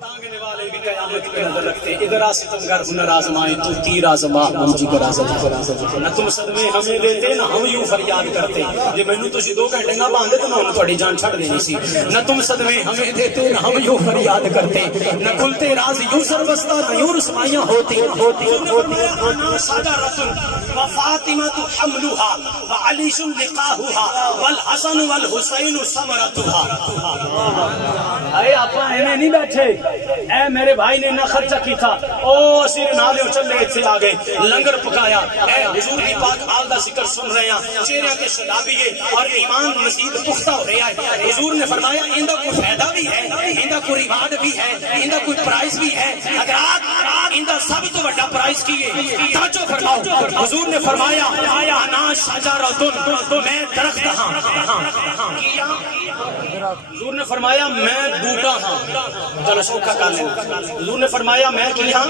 تانگنے والے بھی قیامت پہ نظر رکھتے ادھر ستمگر ہنر آزمائے تو تیر آزما ہم جگر آزما نہ تم صدمے ہمیں دیتے نہ ہم یوں فریاد کرتے یہ مینوں تسی 2 گھنٹے نہ باندھے تو میں تھوڑی جان چھڑ دینی سی نہ تم صدمے ہمیں دیتے نہ ہم یوں فریاد کرتے نہ کھلتے راز یوں سربستہ نہ یوں رسوائیاں ہوتی انا شجرۃ وفاطمہ حملها وعلی لقاؤها والحسن والحسین ثمرتها اے آپا ایویں نہیں بیٹھے اے میرے بھائی نے نہ خرچہ کی تھا او اسیر نالے چلے اتنے آ گئے لنگر پکایا اے حضور کی پاک آل دا ذکر سن رہے ہیں چہرے کے شدابیے اور ایمان مزید پختہ ہو رہا ہے حضور نے فرمایا اندہ کوئی فائدہ بھی ہے اندہ کوئی ریوارڈ بھی ہے اندہ کوئی پرائز بھی ہے حضرات اندہ سب تو بڑا پرائز کی ہے توجہ فرماؤ حضور نے فرمایا انا شجرۃ میں درخت ہاں حضور نے فرمایا میں بوٹا ہاں چلو سوکھا کر لیں حضور نے فرمایا میں کی ہاں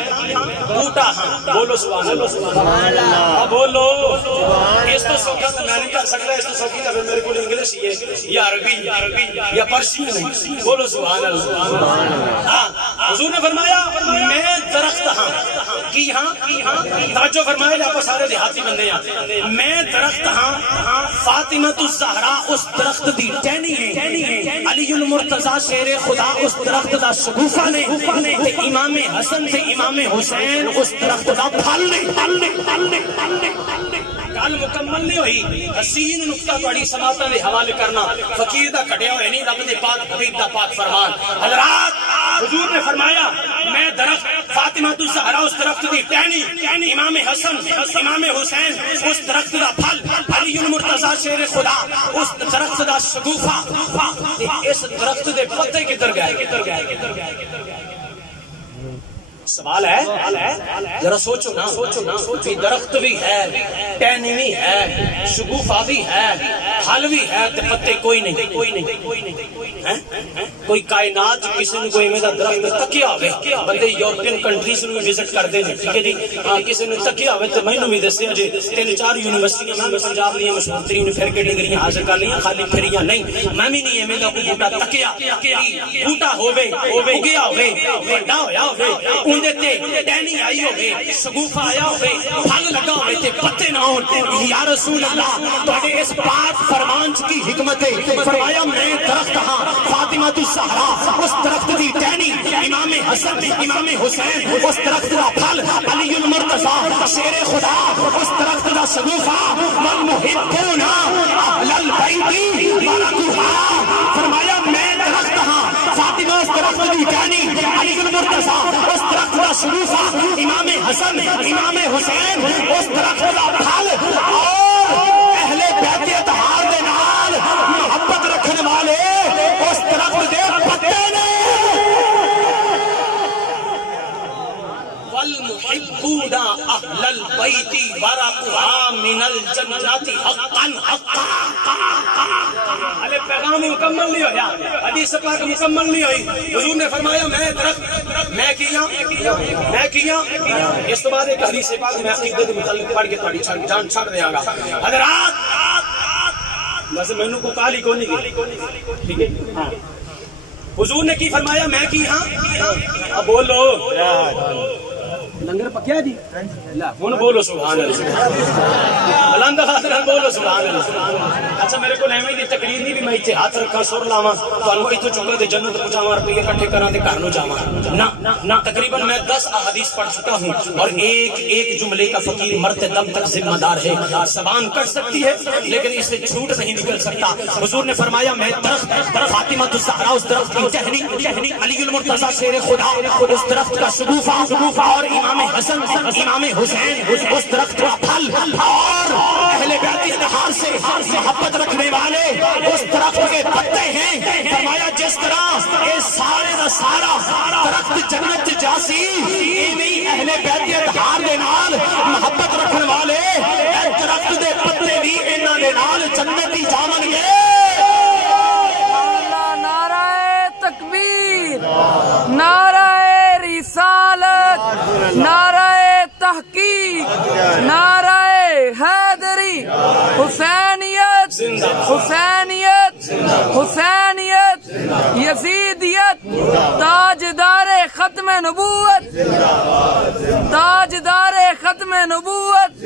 بوٹا ہاں بولو سبحان اللہ بولو اس تو سوکھا تو میں نہیں کر سکتا اس تو سوکھی تو میرے کو انگلش یا عربی یا پرشین بولو سبحان اللہ حضور نے فرمایا میں درخت ہاں کی ہاں توجہ فرمایا آپ سارے دیہاتی بندے ہیں میں درخت ہاں فاطمہ الزہرا اس درخت دی ٹہنی ہے علی المرتضی شیر خدا اس درخت دا شگوفہ نے تے امام حسن تے امام حسین اس درخت دا پھل نے گل مکمل نہیں ہوئی حسین نقطہ تہاڈی سماعتاں دے حوالے کرنا فقیر دا کٹیا ہوئے نہیں رب دے پاک حبیب دا پاک فرمان حضرات حضور نے فرمایا میں درخت فاطمہ الزہرا اس درخت دی ٹہنی امام حسن امام حسین اس درخت دا پھل علی المرتضی شیر خدا اس درخت دا شگوفہ اس درخت دے پتے کدھر گئے سوال ہے ذرا سوچو نا کہ درخت بھی ہے ٹہنی بھی ہے شگوفہ بھی ہے پھل بھی ہے تے پتے کوئی نہیں کوئی کائنات کسی نے کوئی میرا درخت تکیا ہوئے بندے یورپین کنٹریز میں وزٹ کرتے ہیں ٹھیک ہے جی کسی نے تکیا ہوئے تو مینوں بھی دسیا جی 3-4 یونیورسٹیاں میں پنجاب دی مشہور ترین پھر کے ڈگریاں حاصل کر لیا خالی پھریاں نہیں میں بھی نہیں میرا کوئی بوٹا تکیا بوٹا ہوے اگیا ہوے بڑا ہویا ہوے ٹہنی آئی ہوئے شگوفہ آیا ہوئے پھل لگا ہوئے تے پتے نہ ہوں یا رسول اللہ تہاڈے اس پاک فرمان کی حکمت ہے فرمایا میں درخت ہاں فاطمہ الزہرا اس درخت دی ٹہنی امام حسن امام حسین اس درخت دا پھل علی المرتضی شیر خدا اس درخت دا شگوفہ والمحبون اہل البیت ورثوها فرمایا میں درخت ہاں فاطمہ اس درخت دی ٹہنی علی المرتضی اس درخت دا شگوفہ امام حسن امام حسین اس درخت دا پھل اور اہل بیت اطہار دے نال محبت رکھنے والے اس درخت دے پتے نے والمحبون اہل البیت ورثوها من الجنات حقا علی پیغام مکمل نہیں ہویا حدیث پاک مکمل نہیں ہوئی حضور نے فرمایا میں درخت میں کیا اس تو بعد ایک حدیث پاک میں عقیدے کے متعلق پڑھ کے تہاڈی جان چھڑ دیاں گا حضرات بس مینوں کو کالی کو نہیں ٹھیک ہے ہاں حضور نے کی فرمایا میں کی ہاں اب بولو لنگر پکیا جی ہن بولو سبحان اللہ بلند حاضر بولو سبحان اللہ اچھا میرے کو ایویں دی تقریر نہیں بھی میں ایتھے ہاتھ رکھاں سر لاواں تانوں ایتھوں چکے تے جنت پہنچاواں روپے اکٹھے کراں تے گھر نوں جاواں نہ تقریباً میں 10 احادیث پڑھ چکا ہوں اور ایک جملے کا فقیر مرتے دم تک ذمہ دار ہے زبان کر سکتی ہے لیکن اس سے جھوٹ نہیں نکل سکتا حضور نے فرمایا میں درخت فاطمہ الزہرا اس درخت کی ٹہنی علی المرتضی شیر خدا اس درخت کا شگوفہ اور امام حسن امام حسین اس درخت کا پھل اور اہل بیت اطہار سے محبت رکھنے والے اس درخت کے پتے ہیں فرمایا جس طرح یہ سارے دا سارا درخت جنت جاسی ایویں اہل بیت اطہار دے نال محبت رکھنے والے اس درخت دے پتے بھی انہاں دے نال جنت ہی جاون گے نعرہ تکبیر نعرہ رسالت نعرہ تحقیق نعرہ حیدری حسینیت حسینیت حسینیت یزیدیت تاجدار ختم نبوت تاجدار ختم نبوت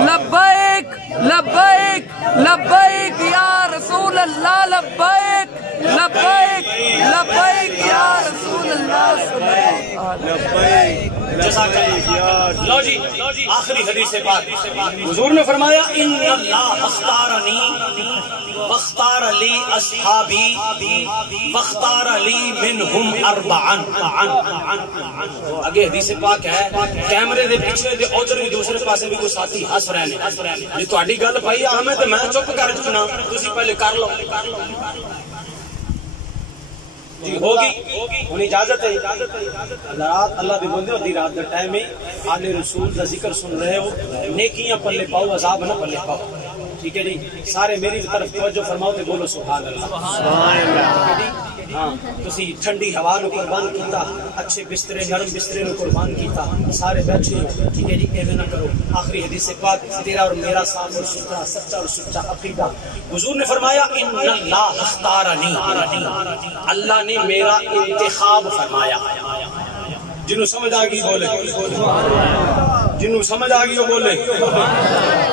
لبیک لبیک لبیک یا رسول اللہ لبیک لبیک لبیک یا رسول اللہ لو جی آخری حدیث پاک حضور نے فرمایا ان اللہ اختارنی واختار لی اصحابی واختار لی منہم اربعا. اگے حدیث پاک ہے کیمرے دے پیچھے دے ادھر بھی دوسرے پاسے بھی کوئی ساتھی ہس رہے ہیں جی تہاڈی گل بھائی احمد تے میں چپ کر چنا تسی پہلے کر لو جی ہوگی ہن اجازت ہے رات اللہ دے بندے دی رات دا ٹائم ہے آل رسول دا ذکر سن رہے ہو نیکیاں پلے پاؤ عذاب نہ پلے پاؤ ٹھیک ہے جی سارے میری طرف توجہ فرماؤ تے بولو سبحان اللہ سبحان اللہ ہاں تسی ٹھنڈی ہوا نو قربان کیتا اچھے بسترے نرم بسترے نو قربان کیتا سارے بیٹھے ہو ٹھیک ہے جی ایویں نہ کرو آخری حدیث پاک تیرا اور میرا صاف اور ستھرا سچا اور سچا عقیدہ حضور نے فرمایا ان اللہ اختارنی اللہ نے میرا انتخاب فرمایا جنہوں سمجھ آ گئی بولے جنہوں سمجھ آ گئی وہ بولے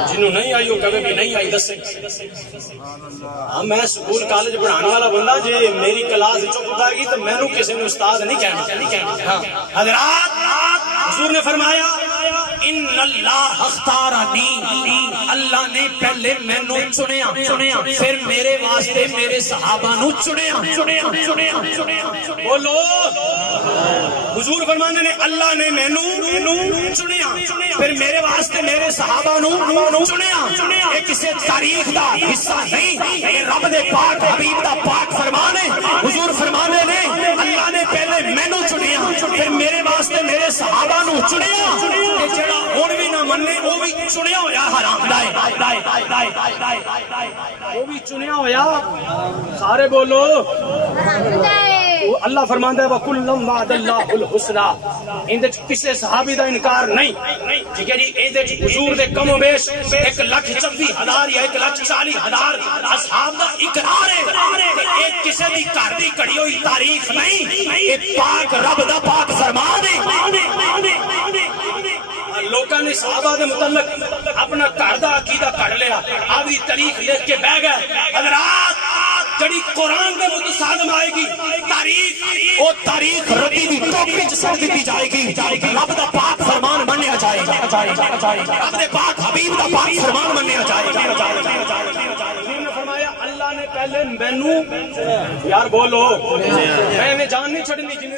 جنہوں نہیں آئی وہ کبھی بھی نہیں آئی دس ہاں میں سکول کالج پڑھانے والا بندہ جی میری کلاس چپ پائے گی تو میں نے کسی نے استاد نہیں کہنا حضرات حضور نے فرمایا ان اللہ اختارنی اللہ نے پہلے مینوں چنیا پھر میرے واسطے میرے صحابہ نو چنیا بولو حضور فرماندے نے اللہ نے مینوں چنیا پھر میرے واسطے میرے صحابہ نو چنیا یہ کسی تاریخ دا حصہ نہیں یہ رب دے پاک حبیب دا پاک فرمان ہے حضور فرماندے نے اللہ نے پہلے مینوں چنیا پھر میرے واسطے میرے صحابہ نو چنیا کہ جڑا ہن بھی نہ مننے وہ بھی چنیا ہویا حرام دا وہ بھی چنیا ہویا سارے بولو اللہ فرماندا ہے وَكُلًّا وَعَدَ اللَّهُ الْحُسْنَى اندے کسے صحابی دا انکار نہیں ٹھیک ہے جی اندے حضور دے کم و بیش 1,24,000 یا 1,40,000 اصحاب دا اقرار ہے ایک کسے دی گھر دی کڑی ہوئی تاریخ نہیں یہ پاک رب دا پاک فرمان ہے لوکاں نے صحابہ دے متعلق اپنا گھر دا عقیدہ کر لیا آدھی تاریخ لکھ کے بہ گئے حضرات جڑی قرآن میں متصادم آئے گی تاریخ او تاریخ رتی دی ٹوکری چ سٹ دی جائے گی رب دا پاک فرمان منیا جائے گا رب دے پاک حبیب دا پاک فرمان منیا جائے گا اللہ نے پہلے مینوں یار بولو میں جان نہیں چھڑنی